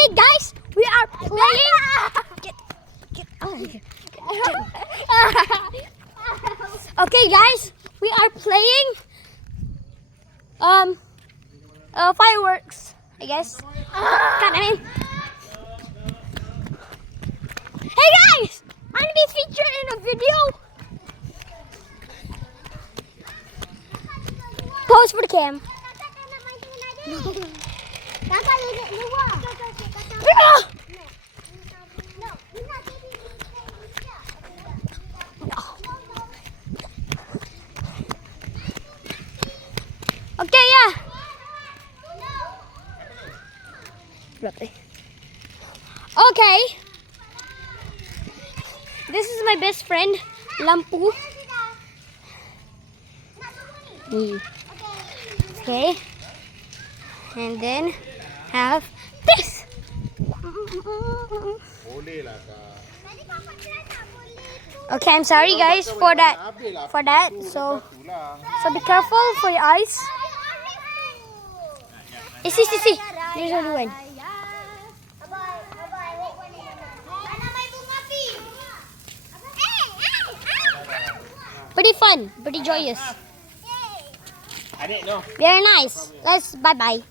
Okay, guys, we are playing. Get out of here. Okay, guys, we are playing fireworks, I guess. God, I mean. Hey guys, I'm gonna be featured in a video. Pose for the cam. Okay, yeah. Okay. This is my best friend, Lampu. Okay. And then have this. Okay, I'm sorry guys for that. So be careful for your eyes. See. There's only one. Pretty fun, pretty joyous. Very nice. Let's bye-bye.